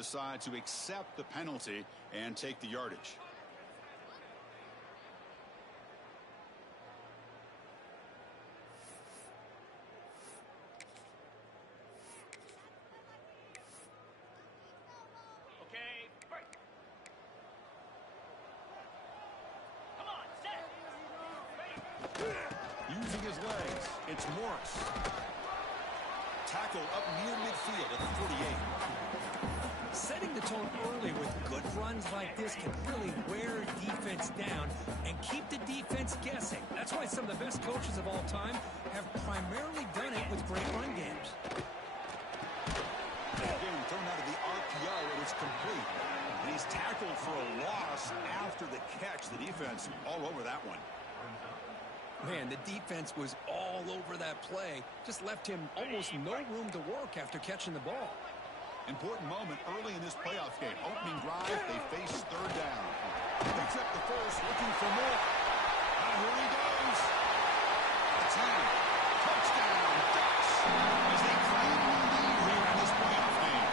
decide to accept the penalty and take the yardage. Using his legs, it's Morris. Tackle up near midfield at the 48. Setting the tone early with good runs like this can really wear defense down and keep the defense guessing. That's why some of the best coaches of all time have primarily done it with great run games. Again, thrown out of the RPO, and it's complete. And he's tackled for a loss after the catch. The defense all over that one. Man, the defense was all over that play. Just left him almost no room to work after catching the ball. Important moment early in this playoff game. Opening drive, they face third down. Picks up the first, looking for more. And here he goes. A 10. Touchdown, Ducks, as they claim the lead here in this playoff game.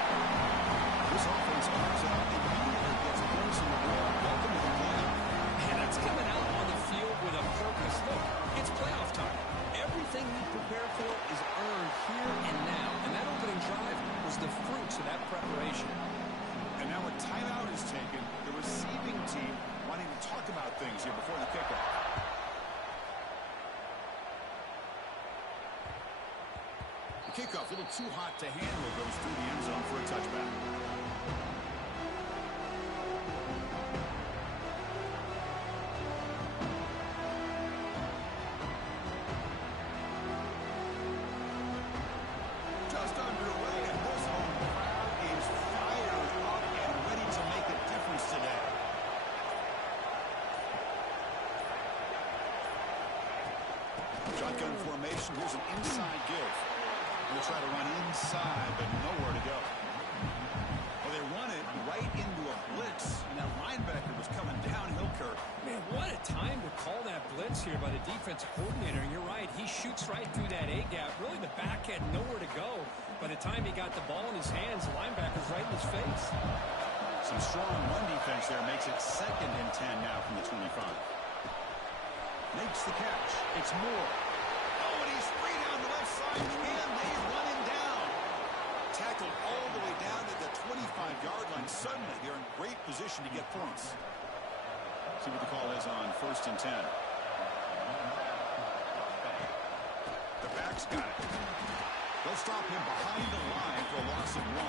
This offense comes out immediately, gets points in the ball. Welcome to the playoff. And that's coming out on the field with a purpose. Look, it's playoff time. Everything we prepare for is earned here and now. And that opening drive was the fruits of that preparation. And now a timeout is taken. The receiving team wanting to talk about things here before the kickoff. The kickoff, a little too hot to handle, goes through the end zone for a touchback. Shotgun formation. Here's an inside give. They'll try to run inside, but nowhere to go. Well, they run it right into a blitz, and that linebacker was coming downhill, Kirk. Man, what a time to call that blitz here by the defensive coordinator. And you're right, he shoots right through that A-gap. Really, the back had nowhere to go. By the time he got the ball in his hands, the linebacker's right in his face. Some strong run defense there makes it 2nd and 10 now from the 25. Makes the catch. It's Moore. Oh, and he's free down the left side. And they run him down. Tackled all the way down to the 25-yard line. Suddenly, they're in great position to get points. See what the call is on 1st and 10. The back's got it. They'll stop him behind the line for a loss of 1.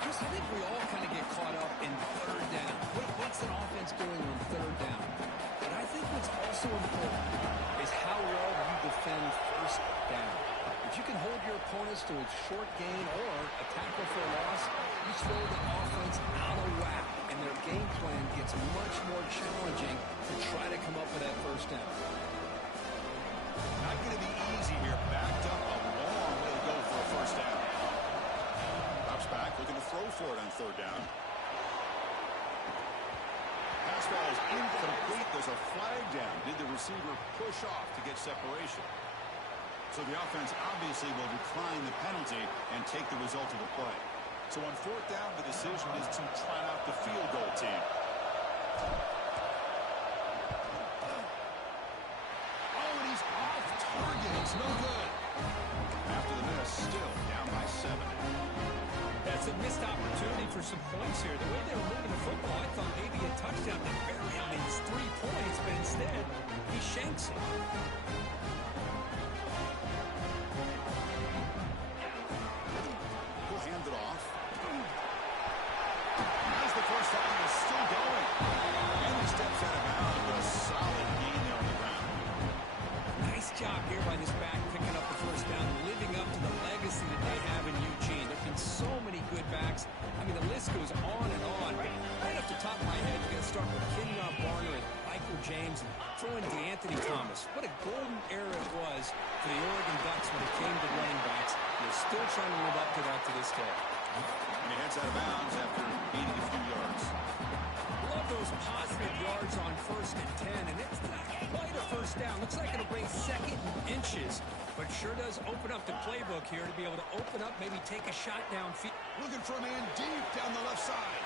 Chris, I think we all kind of get caught up in 3rd down. What's an offense doing on 3rd down? But I think what's also important is how well you defend 1st down. If you can hold your opponents to a short gain or a tackle for a loss, you throw the offense out of whack, and their game plan gets much more challenging to try to come up with that 1st down. Not going to be easy here. Backed up a long way to go for a 1st down. Drops back, looking to throw for it on 3rd down. Pass ball is incomplete. There's a flag down. Did the receiver push off to get separation? So the offense obviously will decline the penalty and take the result of the play. So on 4th down, the decision is to try out the field goal team. Oh, and he's off target. It's no good. After the miss, still down by 7. That's a missed opportunity for some points here. The way they were moving the football, I thought maybe a touchdown to bury on these 3 points, but instead, he shanks it. He'll hand it off. As the first down is still going. And he steps out of bounds, but a solid gain there on the ground. Nice job here by this back, picking up the 1st down, living up to the legacy that they have in Eugene. There have been so many good backs. I mean, the list goes on and on. Right off the top of my head, you're going to start with Kenyon Barner and Michael James and throw in DeAnthony Thomas. What a golden era it was for the Oregon Ducks when it came to running backs. They're still trying to live up to that to this day. And he heads out of bounds after gaining a few yards. Love those positive yards on 1st and 10, and it's not quite a 1st down. Looks like it'll bring 2nd and inches, but sure does open up the playbook here to be able to open up, maybe take a shot downfield. Looking for a man deep down the left side.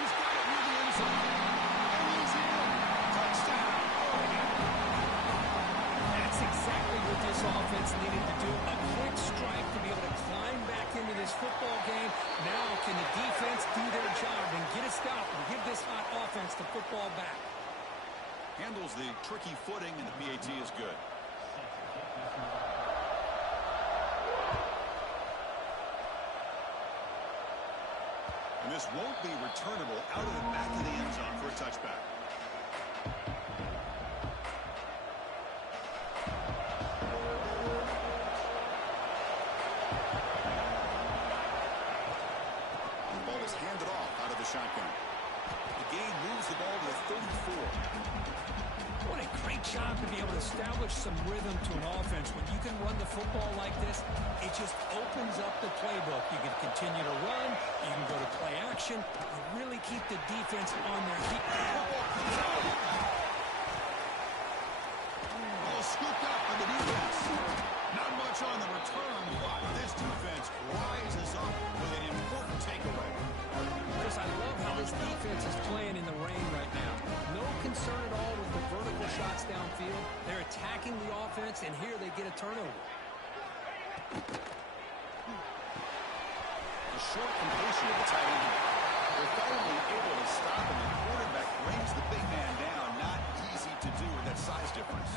He's got it near the end zone. And he's in. Touchdown. That's exactly what this offense needed to do. A quick strike to be able to climb back into this football game. Now can the defense do their job and get a stop and give this hot offense the football back? Handles the tricky footing, and the PAT is good. And this won't be returnable out of the back of the end zone for a touchback. The ball is handed off out of the shotgun. The gain moves the ball to the 34. What a great job to be able to establish some rhythm to an offense. When you can run the football like this, it just opens up the playbook. You can continue to run. You can go to play action. You really keep the defense on their feet. Ball scooped up by the defense. Not much on the return, but this defense rises up with an important takeaway. Chris, I love how this defense is playing in the rain right now. No concern at all with the vertical shots downfield. They're attacking the offense, and here they get a turnover. A short completion of the tight end. They're finally able to stop him. The quarterback brings the big man down. Not easy to do with that size difference.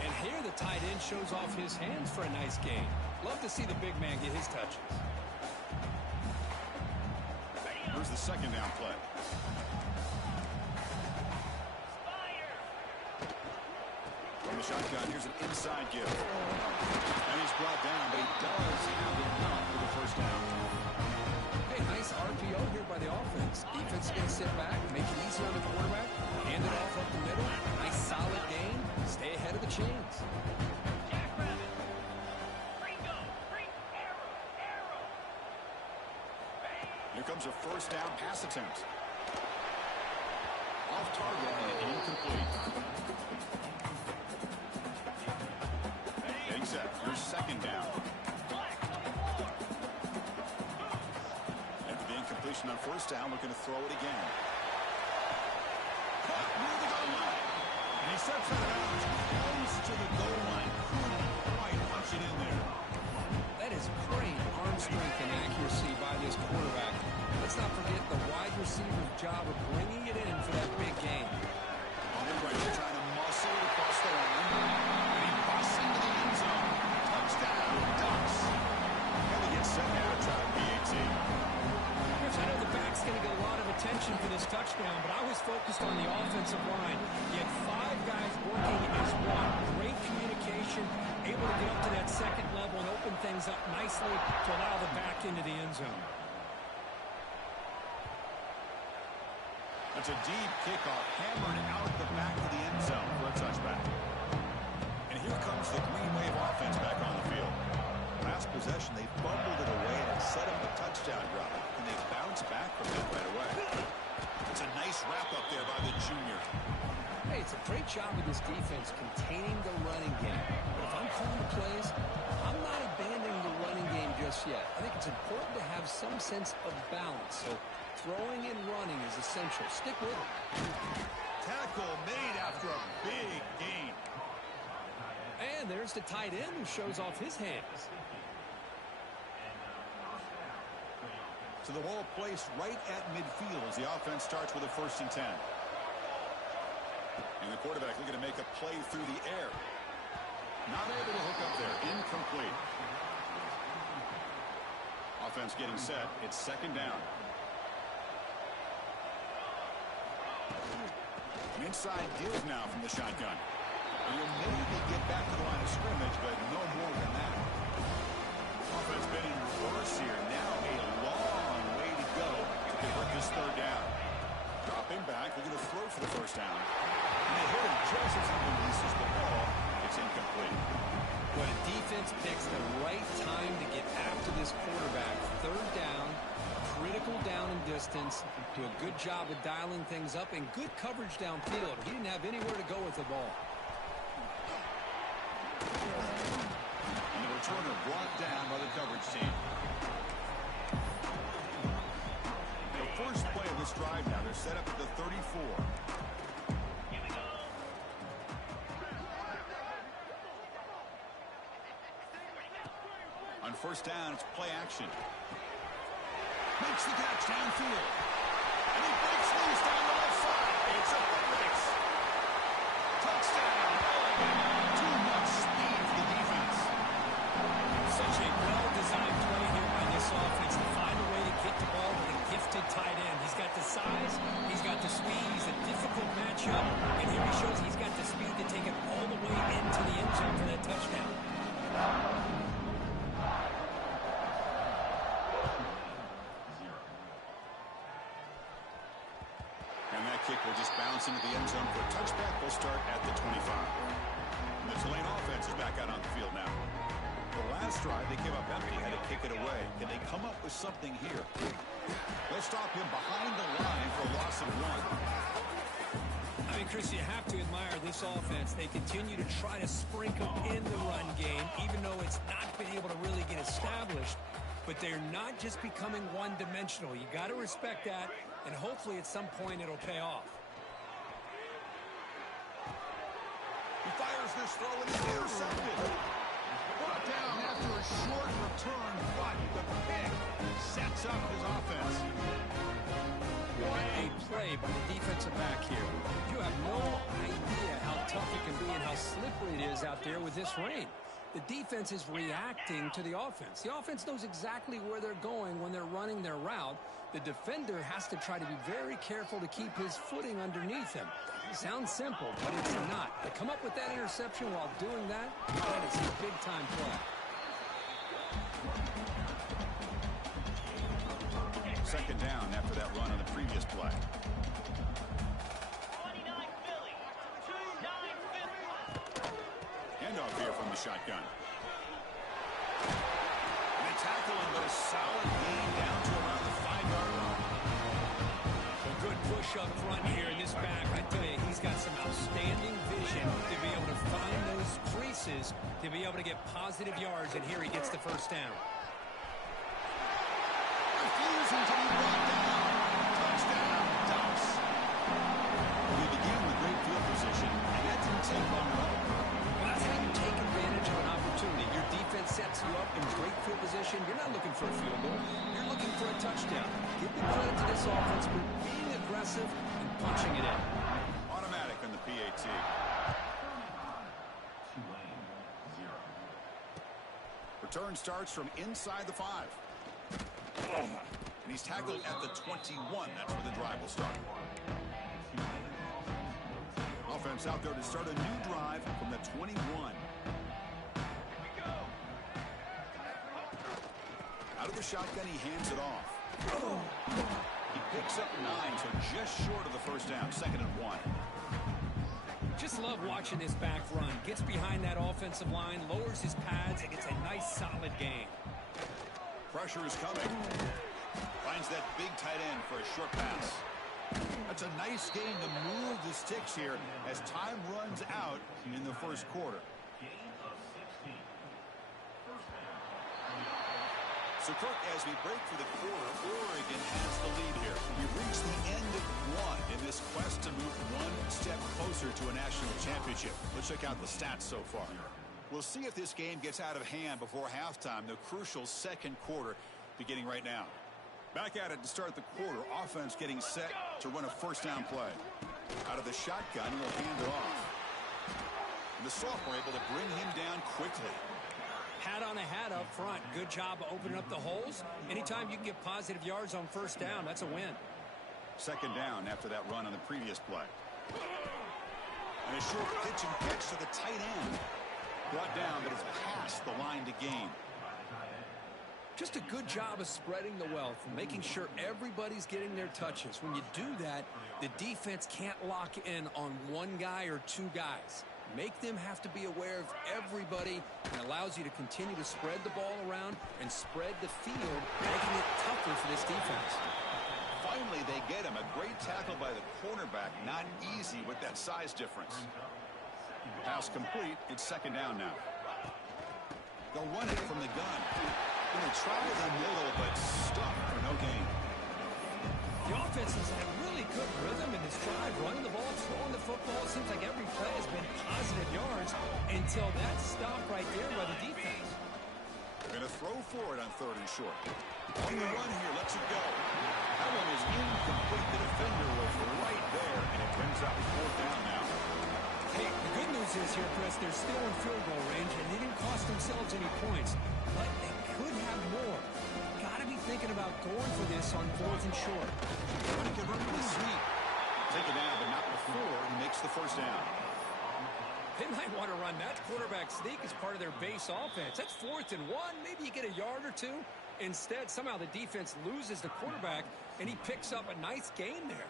And here the tight end shows off his hands for a nice gain. Love to see the big man get his touches. Here's the second down play. From the shotgun, here's an inside give. And he's brought down, but he does have enough for the first down. Hey, nice RPO here by the offense. Defense is going to sit back, make it easy on the quarterback, hand it off up the middle. Nice solid gain. Stay ahead of the chains. Here comes a first down pass attempt. Off target and incomplete. Getting set. Here's second down. After the incompletion on first down, looking to throw it again. Caught near the goal line. And he steps out of bounds close to the goal line. Couldn't quite punch it in there. That is great arm strength and accuracy by this quarterback. Let's not forget the wide receiver's job of bringing it in for that big game. On the right, they're trying to muscle it across the line. And he busts into the end zone. Touchdown, Ducks. And they get set now to try to PAT. Chris, I know the back's going to get a lot of attention for this touchdown, but I was focused on the offensive line. You had 5 guys working as one. Great communication, able to get up to that second level and open things up nicely to allow the back into the end zone. That's a deep kickoff, hammered out the back of the end zone for a touchback. And here comes the Green Wave offense back on the field. Last possession, they fumbled it away and set up a touchdown drive. And they bounce back from that right away. It's a nice wrap-up there by the junior. Hey, it's a great job of this defense containing the running game. But if I'm calling the plays, I'm not abandoning the running game just yet. I think it's important to have some sense of balance. So throwing and running is essential. Stick with it. Tackle made after a big gain. And there's the tight end who shows off his hands. So the ball placed right at midfield as the offense starts with a 1st and 10. And the quarterback looking to make a play through the air. Not able to hook up there. Incomplete. Offense getting set. It's second down. An inside deals now from the shotgun. And he'll maybe get back to the line of scrimmage, but no more than that. Offense been in reverse here. Now a long way to go to convert this third down. Dropping back, looking to throw for the first down. And they hit him just as he releases the ball. It's incomplete. But a defense picks the right time to get after this quarterback. Third down, critical down and distance. Do a good job of dialing things up and good coverage downfield. He didn't have anywhere to go with the ball. set up at the 34. On first down, it's play action. Makes the catch downfield. And he breaks loose down the left side. It's a foot race. Touchdown. Too much speed for the defense. Such a well-designed play here by this offense to find a way to get the ball with a gifted tight end. He's got the size, he's got the speed, he's a difficult matchup, and here he shows he's got the speed to take it all the way into the end zone for that touchdown. And that kick will just bounce into the end zone for a touchback. We'll start at the 25. And the Tulane offense is back out on the field now. The last drive, they came up empty, had to kick it away. Can they come up with something here? They'll stop him behind the line for a loss of 1. I mean, Chris, you have to admire this offense. They continue to try to sprinkle in the run game, even though it's not been able to really get established. But they're not just becoming one-dimensional. You got to respect that, and hopefully at some point it'll pay off. He fires this throw and it's intercepted. Brought down after a short return, but the pick sets up his offense. What a play by the defensive back here. You have no idea how tough it can be and how slippery it is out there with this rain. The defense is reacting to the offense. The offense knows exactly where they're going when they're running their route. The defender has to try to be very careful to keep his footing underneath him. It sounds simple, but it's not. To come up with that interception while doing that, that is a big-time play. Second down after that run on the previous play. 29 Philly. 29 Philly. Handoff here from the shotgun. And they tackle him, but a solid gain down to around the 5-yard line. A good push up front here in this back. I tell you, he's got some outstanding vision to be able to find those creases, to be able to get positive yards, and here he gets the first down. Refusing to be brought down. Touchdown, Ducks. We began with great field position, and that didn't take long at all. Well, that's how you take advantage of an opportunity. Your defense sets you up in great field position. You're not looking for a field goal. You're looking for a touchdown. Give the credit to this offense for being aggressive and punching it in. Automatic on the PAT. Return starts from inside the 5. And he's tackled at the 21. That's where the drive will start. Offense out there to start a new drive from the 21. Out of the shotgun, he hands it off. He picks up 9, so just short of the first down. 2nd and 1. Just love watching this back run. Gets behind that offensive line, lowers his pads, and gets a nice solid gain. Pressure is coming. Finds that big tight end for a short pass. That's a nice game to move the sticks here as time runs out in the first quarter. So, Kirk, as we break for the quarter, Oregon has the lead here. We've reached the end of one in this quest to move one step closer to a national championship. Let's check out the stats so far. We'll see if this game gets out of hand before halftime, the crucial second quarter beginning right now. Back at it to start the quarter. Offense getting set to run a first down play. Out of the shotgun, will hand it off. And the sophomore able to bring him down quickly. Hat on a hat up front. Good job opening up the holes. Anytime you can get positive yards on first down, that's a win. Second down after that run on the previous play. And a short pitch and catch to the tight end. Brought down, but it's past the line to gain. Just a good job of spreading the wealth and making sure everybody's getting their touches. When you do that, the defense can't lock in on one guy or two guys. Make them have to be aware of everybody, and allows you to continue to spread the ball around and spread the field, making it tougher for this defense. Finally, they get him. A great tackle by the cornerback. Not easy with that size difference. Pass complete. It's second down now. They'll run it from the gun. Going to try the middle, but stuck for no gain. The offense has had really good rhythm in this drive, running the ball, throwing the football. It seems like every play has been positive yards until that stop right there by the defense. They're going to throw for it on 3rd and short. On the run here, lets it go. That one is incomplete. The defender was right there, and it brings up 4th down now. Hey, the good news is here, Chris, they're still in field goal range, and they didn't cost themselves any points. But they could have more. Got to be thinking about going for this on 4th and short. Trying to convert with a sweep. Take it down, but not before he makes the 1st down. They might want to run that quarterback sneak as part of their base offense. That's 4th and 1. Maybe you get a yard or two. Instead, somehow the defense loses the quarterback, and he picks up a nice gain there.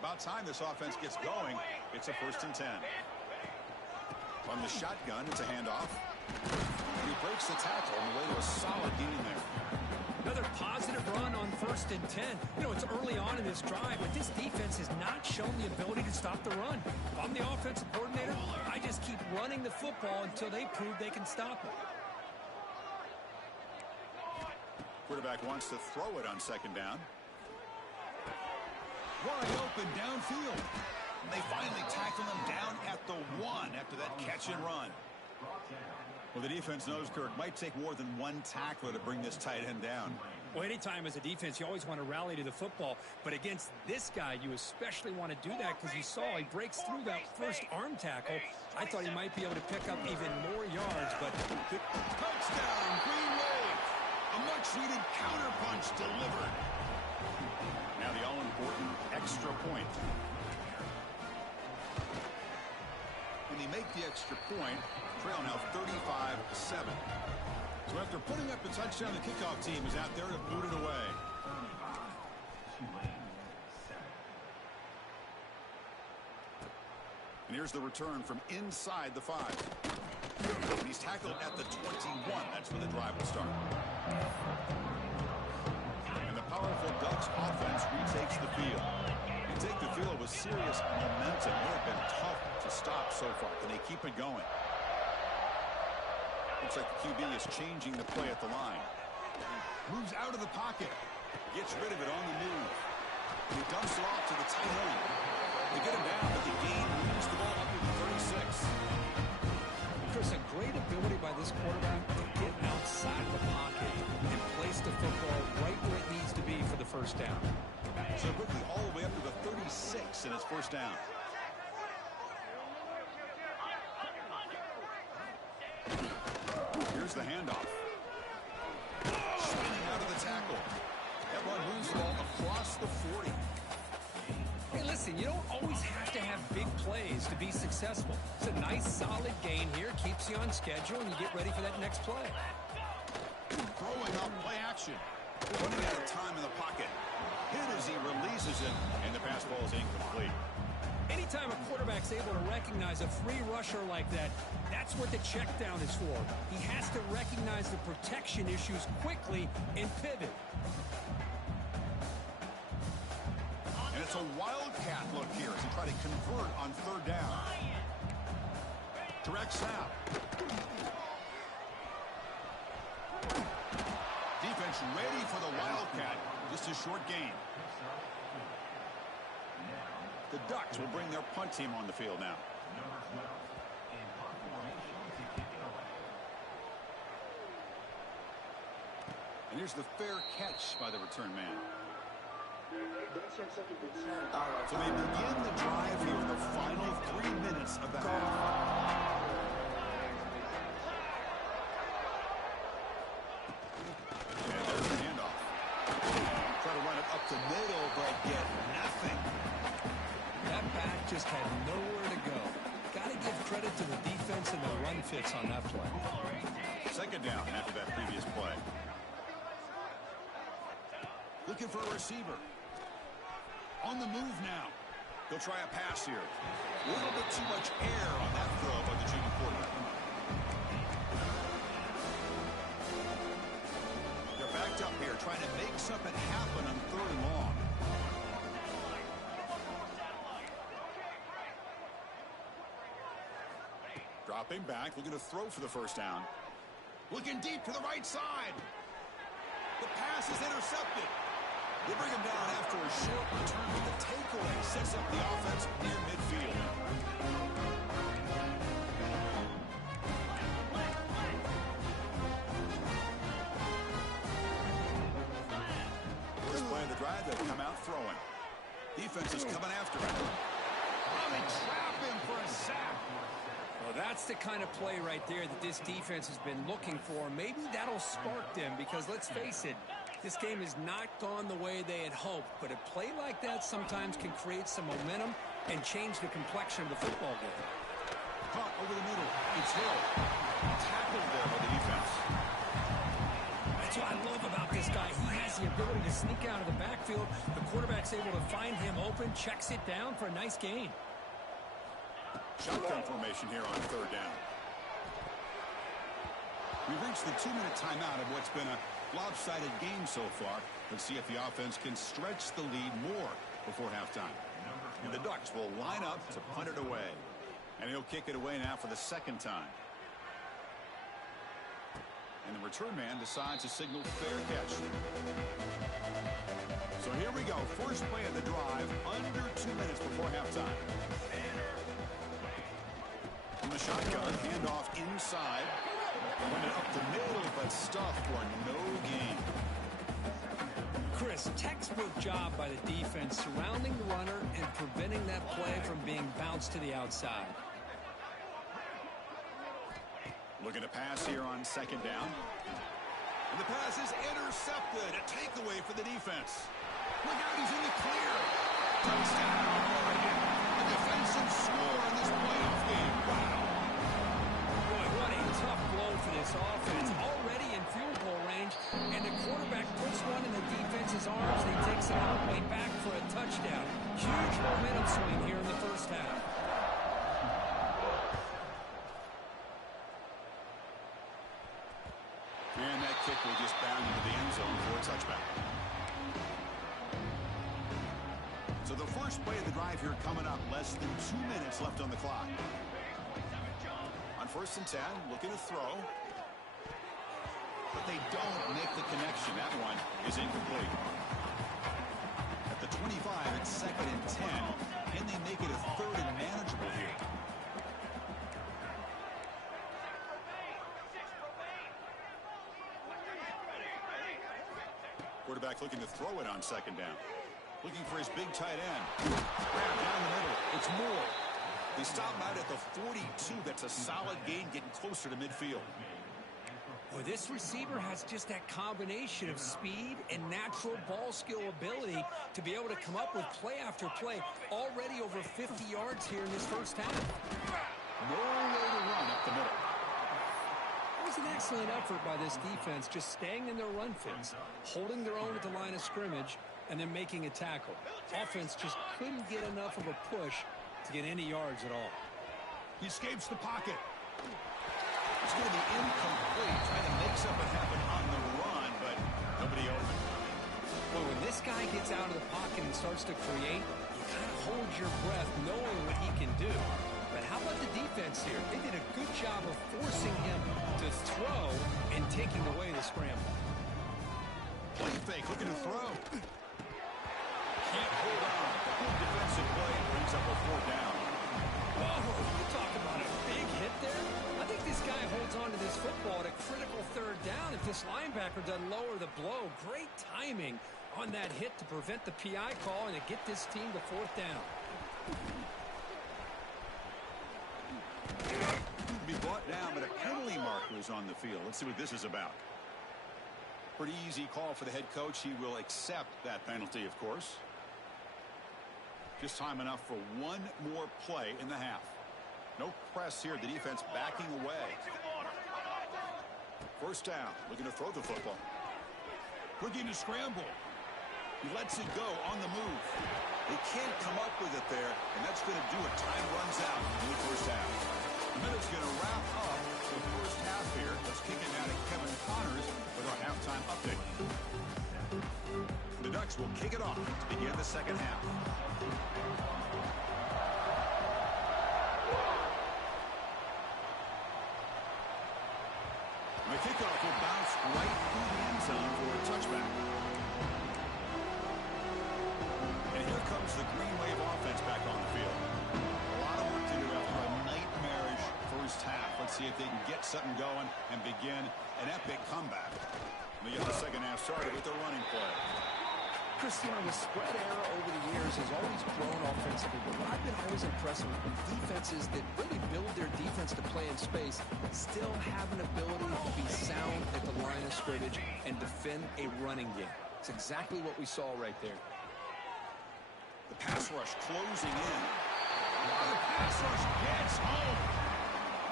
About time this offense gets going. It's a 1st and 10. From the shotgun, it's a handoff. He breaks the tackle on the way to a solid gain there. Another positive run on 1st and 10. You know, it's early on in this drive, but this defense has not shown the ability to stop the run. If I'm the offensive coordinator, I just keep running the football until they prove they can stop it. Quarterback wants to throw it on 2nd down. Wide open downfield. They finally tackle him down at the 1 after that catch and run. Well, the defense knows, Kirk, might take more than one tackler to bring this tight end down. Well, anytime as a defense, you always want to rally to the football. But against this guy, you especially want to do that because you saw he breaks through that first arm tackle. I thought he might be able to pick up even more yards, but... Touchdown, Green Wave! A much-needed counterpunch delivered. Now the all-important extra point. When they make the extra point, trail now 35-7. So after putting up the touchdown, the kickoff team is out there to boot it away. And here's the return from inside the 5. And he's tackled at the 21. That's where the drive will start. And the powerful Ducks offense retakes the field. They take the field with serious momentum. They have been tough to stop so far. Can they keep it going? Looks like the QB is changing the play at the line. Moves out of the pocket. Gets rid of it on the move. He dumps it off to the tight end. They get him down, but the gain moves the ball up to the 36. Chris, a great ability by this quarterback to get outside of the pocket and place the football right where it needs to be for the 1st down. So quickly all the way up to the 36 in his 1st down. Here's the handoff. Spinning out of the tackle. That one moves the ball across the 40. Hey, listen, you don't always have to have big plays to be successful. It's a nice, solid gain here. Keeps you on schedule, and you get ready for that next play. Throwing up play action. Running out of time in the pocket. Hit as he releases it, and the pass ball is incomplete. Anytime a quarterback's able to recognize a free rusher like that, that's what the check down is for. He has to recognize the protection issues quickly and pivot. And it's a wildcat look here as he tries to convert on 3rd down. Direct snap. Defense ready for the wildcat. Just a short gain. The Ducks will bring their punt team on the field now. And here's the fair catch by the return man. So they begin the drive here in the final 3 minutes of the half. And there's the handoff. Try to run it up the middle, but get nothing. That back just had nowhere to go. Got to give credit to the defense and the run fits on that play. 2nd down after that previous play. Looking for a receiver. On the move now. They'll try a pass here. A little bit too much air on that throw by the junior quarterback. They're backed up here trying to make something happen on 3rd and long. Dropping back, looking to throw for the 1st down. Looking deep to the right side. The pass is intercepted. They bring him down after a short return, but the takeaway sets up the offense near midfield. First play of the drive, they've come out throwing. Defense is coming after him. Oh, they trap him for a sack. Well, that's the kind of play right there that this defense has been looking for. Maybe that'll spark them because, let's face it, this game has not gone the way they had hoped. But a play like that sometimes can create some momentum and change the complexion of the football game. Caught over the middle. It's Hill. Tackled there by the defense. That's what I love about this guy. He has the ability to sneak out of the backfield. The quarterback's able to find him open, checks it down for a nice gain. Shotgun formation here on third down. We've reached the 2-minute timeout of what's been a lopsided game so far. Let's see if the offense can stretch the lead more before halftime. And the Ducks will line up to punt it away. And he'll kick it away now for the second time. And the return man decides to signal fair catch. So here we go. First play of the drive, under 2 minutes before halftime. From the shotgun, handoff inside. Went it up the middle, but stuffed for no gain. Chris, textbook job by the defense surrounding the runner and preventing that play from being bounced to the outside. Looking to pass here on second down. And the pass is intercepted. A takeaway for the defense. Look out, he's in the clear. Touchdown, Oregon. A defensive score in this playoff game. Wow. Boy, what a tough blow for this offense. Already in field goal range, and the quarterback puts one in the defense's arms, and he takes it all the way back for a touchdown. Huge momentum swing here in the first half. And that kick will just bound into the end zone for a touchback. So the first play of the drive here coming up. Less than 2 minutes left on the clock. On 1st and 10, looking to throw. But they don't make the connection. That one is incomplete. At the 25, it's 2nd and 10. Can they make it a 3rd and manageable here? Quarterback looking to throw it on 2nd down. Looking for his big tight end. Grabbed down the middle. It's Moore. They stop him out at the 42. That's a solid gain, getting closer to midfield. Well, this receiver has just that combination of speed and natural ball skill ability to be able to come up with play after play. Already over 50 yards here in this first half. No way to run up the middle. It was an excellent effort by this defense, just staying in their run fits, holding their own at the line of scrimmage, and then making a tackle. Offense just couldn't get enough of a push to get any yards at all. He escapes the pocket. It's going to be incomplete. Trying to make something happen on the run, but nobody open. Well, when this guy gets out of the pocket and starts to create, you kind of hold your breath knowing what he can do. But how about the defense here? They did a good job of forcing him to throw and taking away the scramble. Play fake, looking to throw. Can't hold on. Good defensive play brings up a 4th down. Whoa, you talk about a big hit there. I think this guy holds on to this football at a critical 3rd down. If this linebacker doesn't lower the blow, great timing on that hit to prevent the PI call and to get this team to 4th down. Be brought down, but a penalty marker is on the field. Let's see what this is about. Pretty easy call for the head coach. He will accept that penalty, of course. Just time enough for one more play in the half. No press here. The defense backing away. 1st down. Looking to throw the football. Looking to scramble. He lets it go on the move. They can't come up with it there, and that's going to do it. Time runs out in the first half. The minute's going to wrap up the first half here. Let's kick it out at Kevin Connors with our halftime update. The Ducks will kick it off to begin the second half. The kickoff will bounce right through the end zone for a touchback. comes the Green Wave offense back on the field. A lot of work to do after a nightmarish first half. Let's see if they can get something going and begin an epic comeback. We get the second half started with the running play. Chris, you know, the spread era over the years has always grown offensively, but what I've been always impressed with defenses that really build their defense to play in space still have an ability to be sound at the line of scrimmage and defend a running game. It's exactly what we saw right there. The pass rush closing in. The pass rush gets home.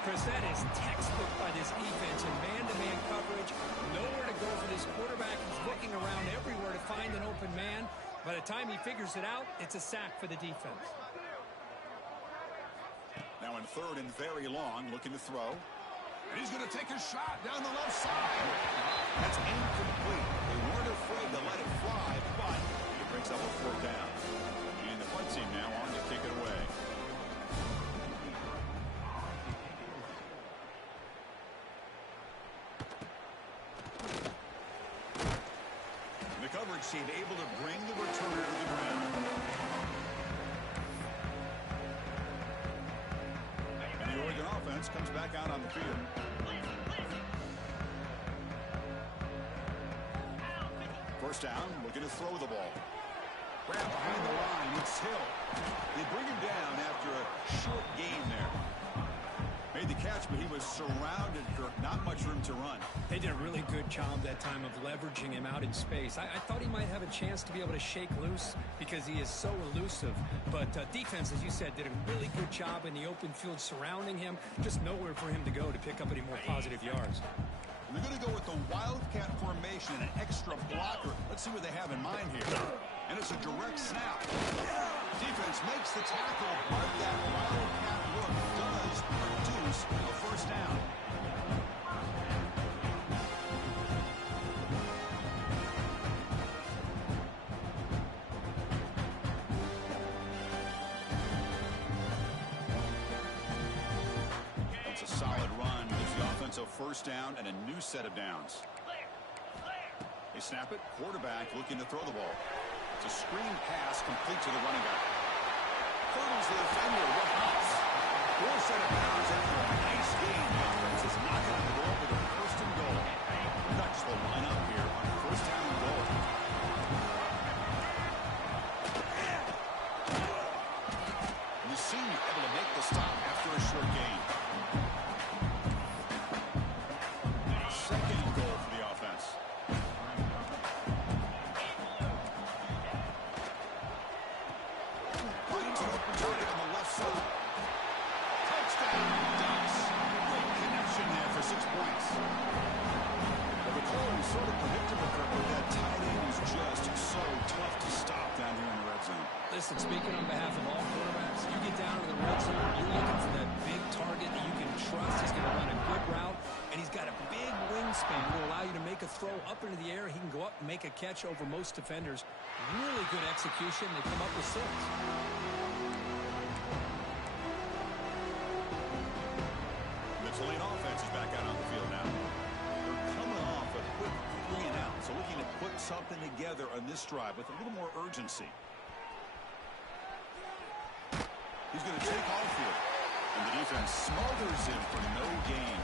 Chris, that is textbook by this defense in man-to-man coverage. Nowhere to go for this quarterback. He's looking around everywhere to find an open man. By the time he figures it out, it's a sack for the defense. Now in third and very long, looking to throw. And he's going to take a shot down the left side. That's incomplete. They weren't afraid to let it fly, but it brings up a fourth down. And the punt team now on to kick it away. The coverage team able to bring the returner to the ground. And the Oregon offense comes back out on the field. First down, looking to throw the ball. Grab behind the line, it's Hill. They bring him down after a short gain there. Made the catch, but he was surrounded, Kirk. Not much room to run. They did a really good job that time of leveraging him out in space. I thought he might have a chance to be able to shake loose because he is so elusive. But defense, as you said, did a really good job in the open field surrounding him. Just nowhere for him to go to pick up any more positive yards. They're going to go with the Wildcat formation and an extra blocker. Let's see what they have in mind here. And it's a direct snap. Defense makes the tackle, but that Wildcat look does produce a first down. That's a solid run. Gives the offense a first down and a new set of downs. They snap it. Quarterback looking to throw the ball. It's a screen pass complete to the running back. Hurdles the defender. What hops? Four set of downs after a nice game. The offense is knocking on the door with a first and goal. Ducks will line up here on first down and goal. And the senior able to make the stop after a short gain. Second and goal for the offense. Finds an open target on the left side. Touchdown, Ducks. Great connection there for 6 points. Well, the call was sort of predictable, Kirk, but that tight end was just so tough to stop down here in the red zone. Listen, speaking on behalf of all quarterbacks, you get down to the red zone, you're looking for that big target that you can trust. He's going to run a good route, and he's got a big wingspan to allow you to make a throw up into the air. He can go up and make a catch over most defenders. Really good execution. They come up with 6. The Tulane offense is back out on the field now. They're coming off a quick 3 and out, so looking to put something together on this drive with a little more urgency. He's going to take off here, and the defense smothers him for no gain.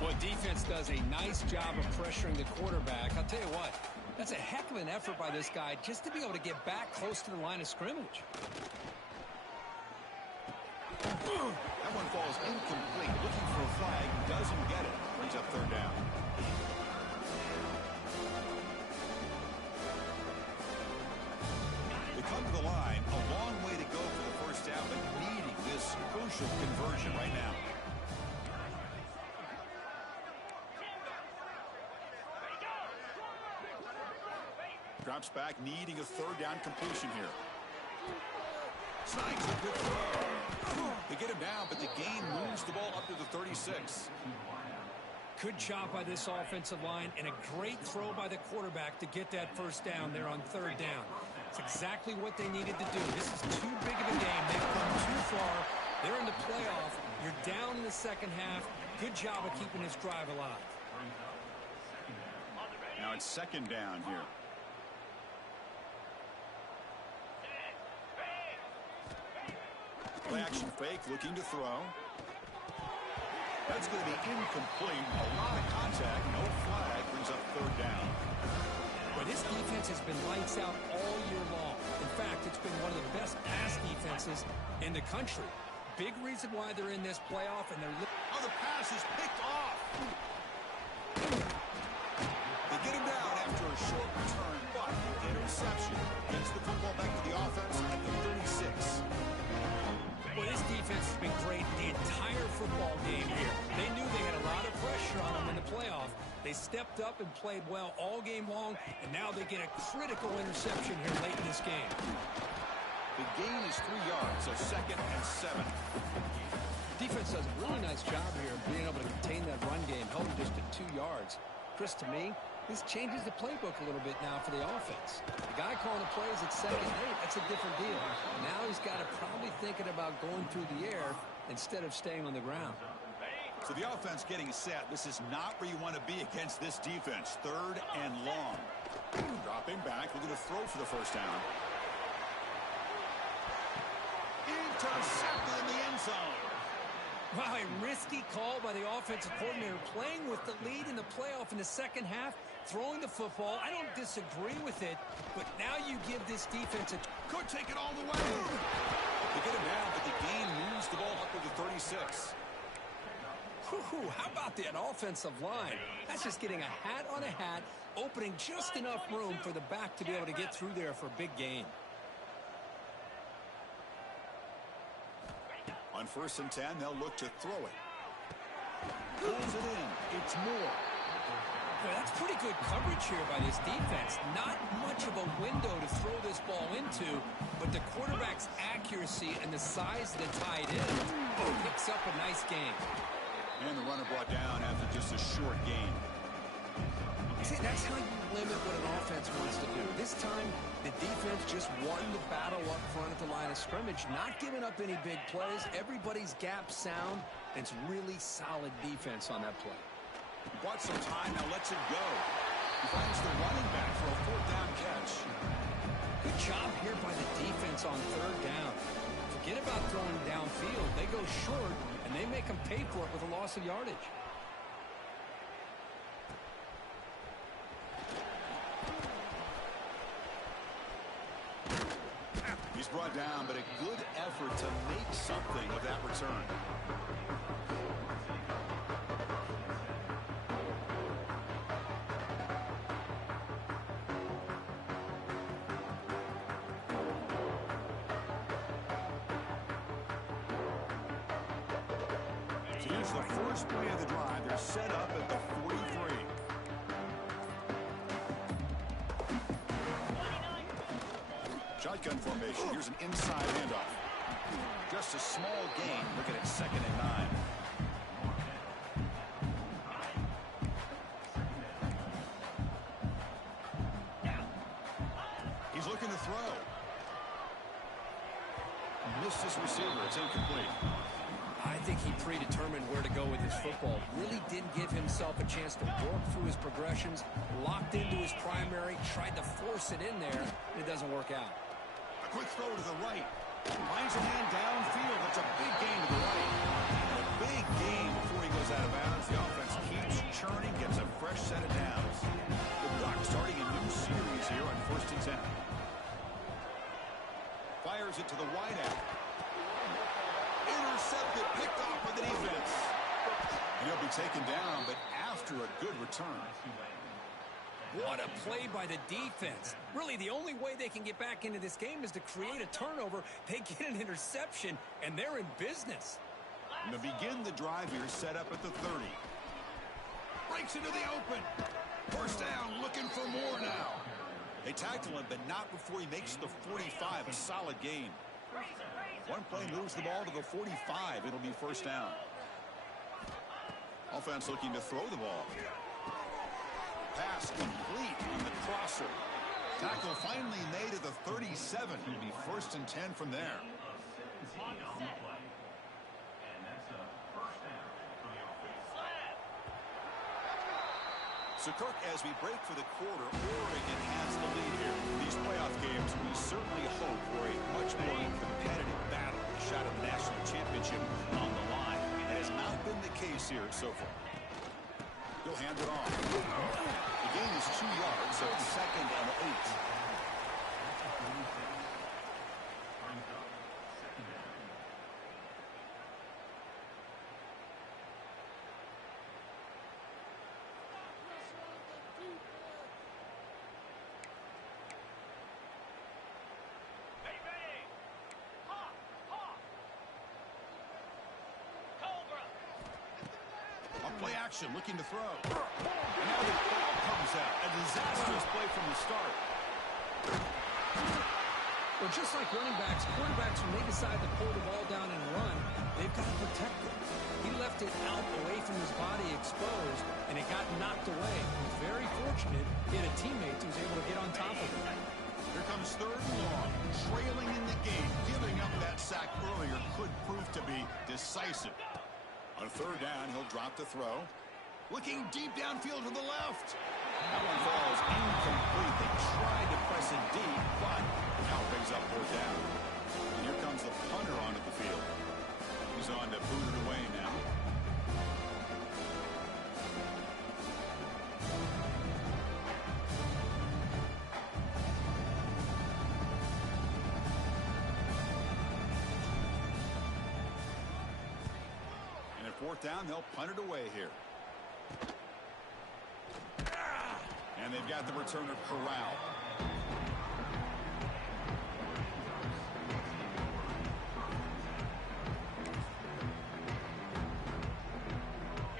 Well, defense does a nice job of pressuring the quarterback. I'll tell you what, that's a heck of an effort by this guy just to be able to get back close to the line of scrimmage. That one falls incomplete. Looking for a flag, doesn't get it. Brings up third down. They come to the line, a long way to go for the first down, but needing this crucial conversion right now. Drops back, needing a third down completion here. Snags a good throw. They get him down, but the gain moves the ball up to the 36. Good job by this offensive line and a great throw by the quarterback to get that first down there on third down. It's exactly what they needed to do. This is too big of a game. They've come too far. They're in the playoff. You're down in the second half. Good job of keeping this drive alive. Now it's second down here. Play action fake, looking to throw. That's going to be incomplete. A lot of contact, no flag, brings up third down. But this defense has been lights out all year long. In fact, it's been one of the best pass defenses in the country. Big reason why they're in this playoff, and they're... Oh, the pass is picked off. They get him down after a short return, but interception gets the football back to the offense at the 36. Well, this defense has been great the entire football game here. They knew they had a lot of pressure on them in the playoff. They stepped up and played well all game long, and now they get a critical interception here late in this game. The gain is 3 yards, so 2nd and 7. Defense does a really nice job here of being able to contain that run game, held just at 2 yards. Chris, to me, this changes the playbook a little bit now for the offense. The guy calling the plays at 2nd and 8, that's a different deal. Now he's got to probably thinking about going through the air instead of staying on the ground. So the offense getting set. This is not where you want to be against this defense. 3rd and long. Dropping back, looking to throw for the first down. Intercepted in the end zone. Wow, a risky call by the offensive coordinator, playing with the lead in the playoff in the second half, throwing the football. I don't disagree with it, but now you give this defense a... Could take it all the way. They get him down, but the gain moves the ball up to the 36. Whew, how about that offensive line? That's just getting a hat on a hat, opening just enough room for the back to be able to get through there for a big gain. On 1st and 10, they'll look to throw it. Pulls it in. It's Moore. Boy, that's pretty good coverage here by this defense. Not much of a window to throw this ball into, but the quarterback's accuracy and the size of the tight end picks up a nice gain. And the runner brought down after just a short gain. See, that's how you limit what an offense wants to do. This time, the defense just won the battle up front at the line of scrimmage, not giving up any big plays. Everybody's gap sound. It's really solid defense on that play. Bought some time, now lets it go. He finds the running back for a 4th down catch. Good job here by the defense on 3rd down. Forget about throwing downfield. They go short, and they make them pay for it with a loss of yardage. He's brought down, but a good effort to make something of that return. So here's the first play of the drive. They're set up at the 43. Shotgun formation. Here's an inside handoff. Just a small gain. Looking at 2nd and 9. He's looking to throw. Missed his receiver. It's incomplete. I think he predetermined where to go with his football. Really didn't give himself a chance to work through his progressions. Locked into his primary. Tried to force it in there. And it doesn't work out. A quick throw to the right. Finds a man downfield. That's a big gain to the right. A big gain before he goes out of bounds. The offense keeps churning, gets a fresh set of downs. The Ducks starting a new series here on 1st and 10. Fires it to the wideout. Intercepted, picked off by the defense. And he'll be taken down, but after a good return. What a play by the defense. Really, the only way they can get back into this game is to create a turnover. They get an interception, and they're in business. And to begin the drive here, set up at the 30. Breaks into the open. First down, looking for more now. They tackle him, but not before he makes the 45, a solid gain. One play moves the ball to the 45. It'll be first down. Offense looking to throw the ball. Pass complete on the crosser. Tackle finally made at the 37. It'll be 1st and 10 from there. So, Kirk, as we break for the quarter, Oregon has the lead here. These playoff games, we certainly hope for a much more competitive battle. shot at the national championship on the line. That has not been the case here so far. He'll hand it off. The gain is 2 yards, so it's 2nd and 8. Play action, looking to throw. And now the ball comes out. A disastrous play from the start. Well, just like running backs, quarterbacks, when they decide to pull the ball down and run, they've got to protect it. He left it out away from his body exposed, and it got knocked away. He was very fortunate he had a teammate who was able to get on top of it. Here comes 3rd and long. Trailing in the game. Giving up that sack earlier could prove to be decisive. On 3rd down, he'll drop the throw. Looking deep downfield to the left. That one falls incomplete. They tried to press it deep, but now brings up 4th down. And here comes the punter onto the field. He's on to boot it away now. And at 4th down, they'll punt it away here. And they've got the returner corralled.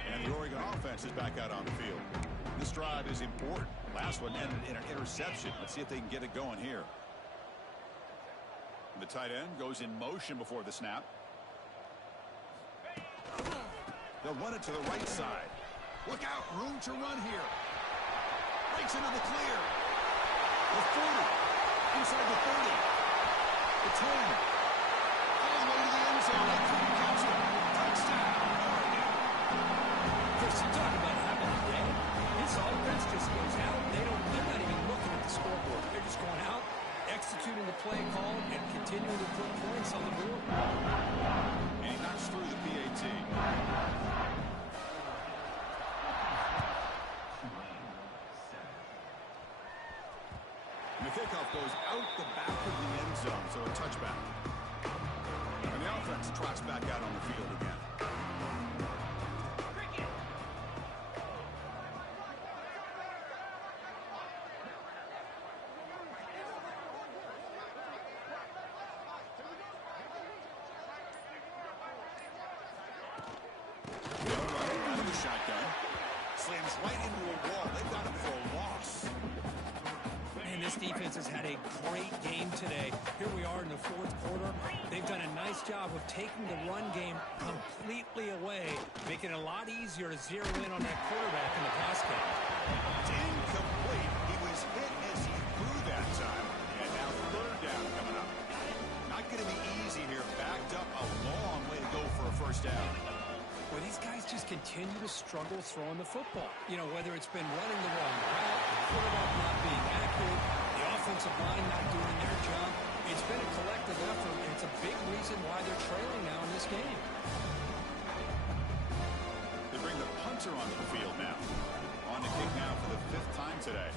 And the Oregon offense is back out on the field. This drive is important. Last one ended in an interception. Let's see if they can get it going here. The tight end goes in motion before the snap. They'll run it to the right side. Look out, room to run here. Breaks into the clear. The 40. Inside the 30. The 10. All the way to the end zone. They couldn't catch it. Touchdown, Oregon. Chris, you talk about having a day. This offense just goes out. They're not even looking at the scoreboard. They're just going out, executing the play call, and continuing to put points on the board. And he knocks through the PAT. The kickoff goes out the back of the end zone, so a touchback. And the offense trots back out on the field again. They'll run it out of the shotgun. Slams right into a wall. They've got him for a loss. Man, this defense has had a great game today. Here we are in the 4th quarter. They've done a nice job of taking the run game completely away, making it a lot easier to zero in on that quarterback in the pass game. It's incomplete. He was hit as he threw that time. And now 3rd down coming up. Not going to be easy here. Backed up a long way to go for a 1st down. Well, these guys just continue to struggle throwing the football. You know, whether it's been running the wrong route, the quarterback not being accurate, the offensive line not doing their job. It's been a collective effort, and it's a big reason why they're trailing now in this game. They bring the punter onto the field now. On to kick now for the 5th time today.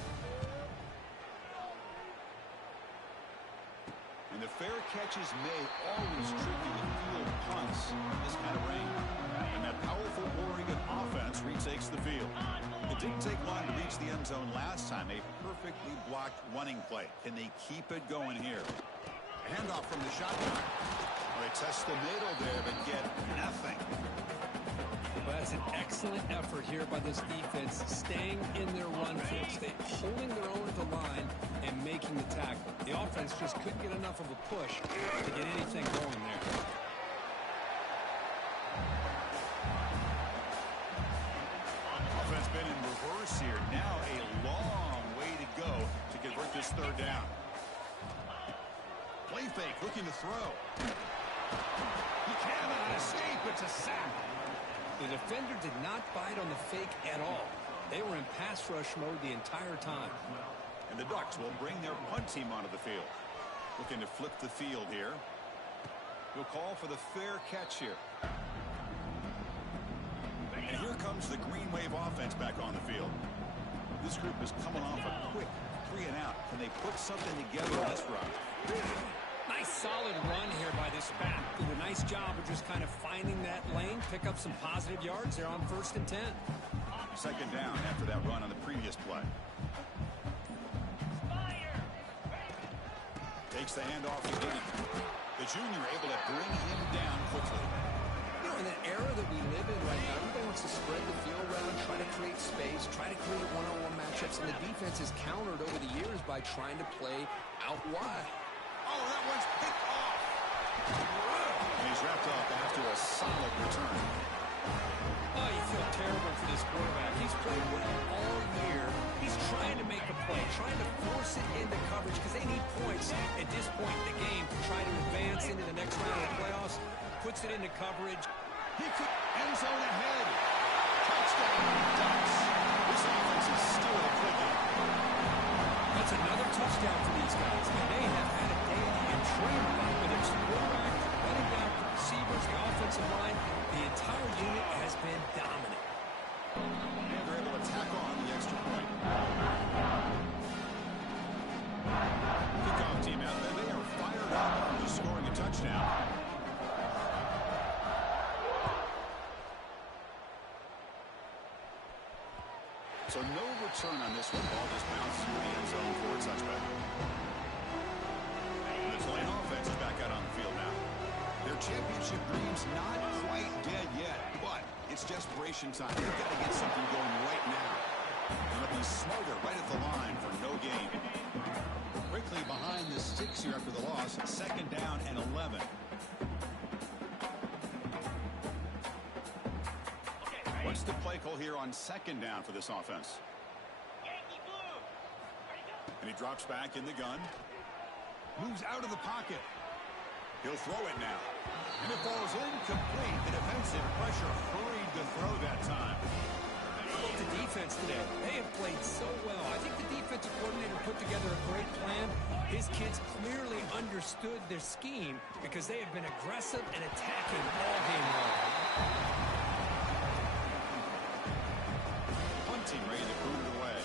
And the fair catches may always tricky to field punts in this kind of rain. And that powerful Oregon offense retakes the field. It didn't take long to reach the end zone last time. A perfectly blocked running play. Can they keep it going here? A handoff from the shotgun. Well, they test the middle there, but get nothing. Well, that's an excellent effort here by this defense, staying in their run field, holding their own at the line and making the tackle. The offense just couldn't get enough of a push to get anything going there. Offense been in reverse here. Now a long way to go to convert this 3rd down. Play fake, looking to throw. He cannot escape. It's a sack. The defender did not bite on the fake at all. They were in pass rush mode the entire time. And the Ducks will bring their punt team onto the field. Looking to flip the field here. He'll call for the fair catch here. And here comes the Green Wave offense back on the field. This group is coming off a quick 3-and-out. Can they put something together on this run? Nice solid run here by this back. Did a nice job of just kind of finding that lane, pick up some positive yards there on 1st and 10. Second down after that run on the previous play. Takes the handoff again. The junior able to bring him down quickly. You know, in the era that we live in right now, everybody wants to spread the field around, try to create space, try to create one-on-one matchups, and the defense is countered over the years by trying to play out wide. Oh, that one's picked off. And he's wrapped up after a solid return. Oh, you feel terrible for this quarterback. He's played well all year. He's trying to make a play, trying to force it into coverage because they need points at this point in the game to try to advance into the next round of the playoffs. Puts it into coverage. He could end zone ahead. Touchdown, Ducks. This offense is still a clicking. That's another touchdown for these guys. And they have had a day in the entry, whether it's the quarterback, running back, the receivers, the offensive line. The entire unit has been dominant. And they're able to tack on the extra point. Kickoff team out there. They are fired up after scoring a touchdown. So no return on this one. Ball just bounced through the end zone for a touchback. The Tulane offense is back out on the field now. Their championship dreams not quite dead yet, but it's desperation time. They've got to get something going right now. They'll be smarter right at the line for no gain. Quickly behind the sticks here after the loss. 2nd down and 11. What's the play call here on 2nd down for this offense? And he drops back in the gun. Moves out of the pocket. He'll throw it now. And it falls incomplete. The defensive pressure hurried to throw that time. The defense today, they have played so well. I think the defensive coordinator put together a great plan. His kids clearly understood their scheme because they have been aggressive and attacking all game long. Punting ready to boot it away.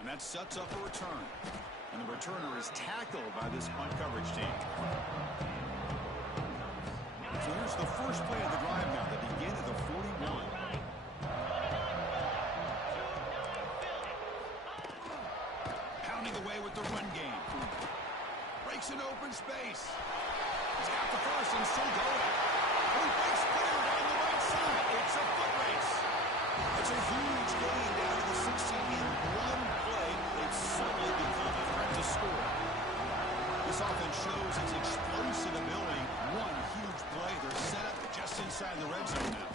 And that sets up a return. And the returner is tackled by this punt coverage team. So here's the first play of the drive now. They begin at the 41. Pounding away with the run game. Breaks an open space. He's got the first and still going. He breaks clear down the right side. It's a foot race. It's a huge gain down to the 16 in one play. They've certainly become a threat to score. This offense shows its explosive ability. One huge play. They're set up just inside the red zone now.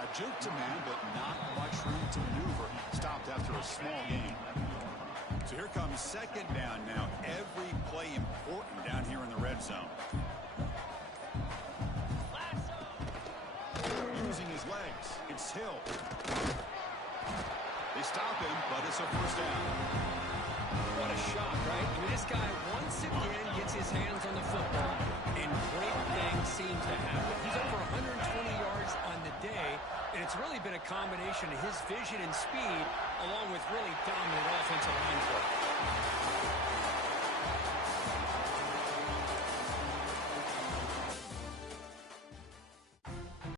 A juke to man, but not much room to maneuver. Stopped after a small gain. So here comes 2nd down now. Every play important down here in the red zone. Using his legs. It's Hill. They stop him, but it's a 1st down. What a shot, right? I mean, this guy once again gets his hands on the football, and great things seem to happen. He's over 120 yards on the day, and it's really been a combination of his vision and speed, along with really dominant offensive line play.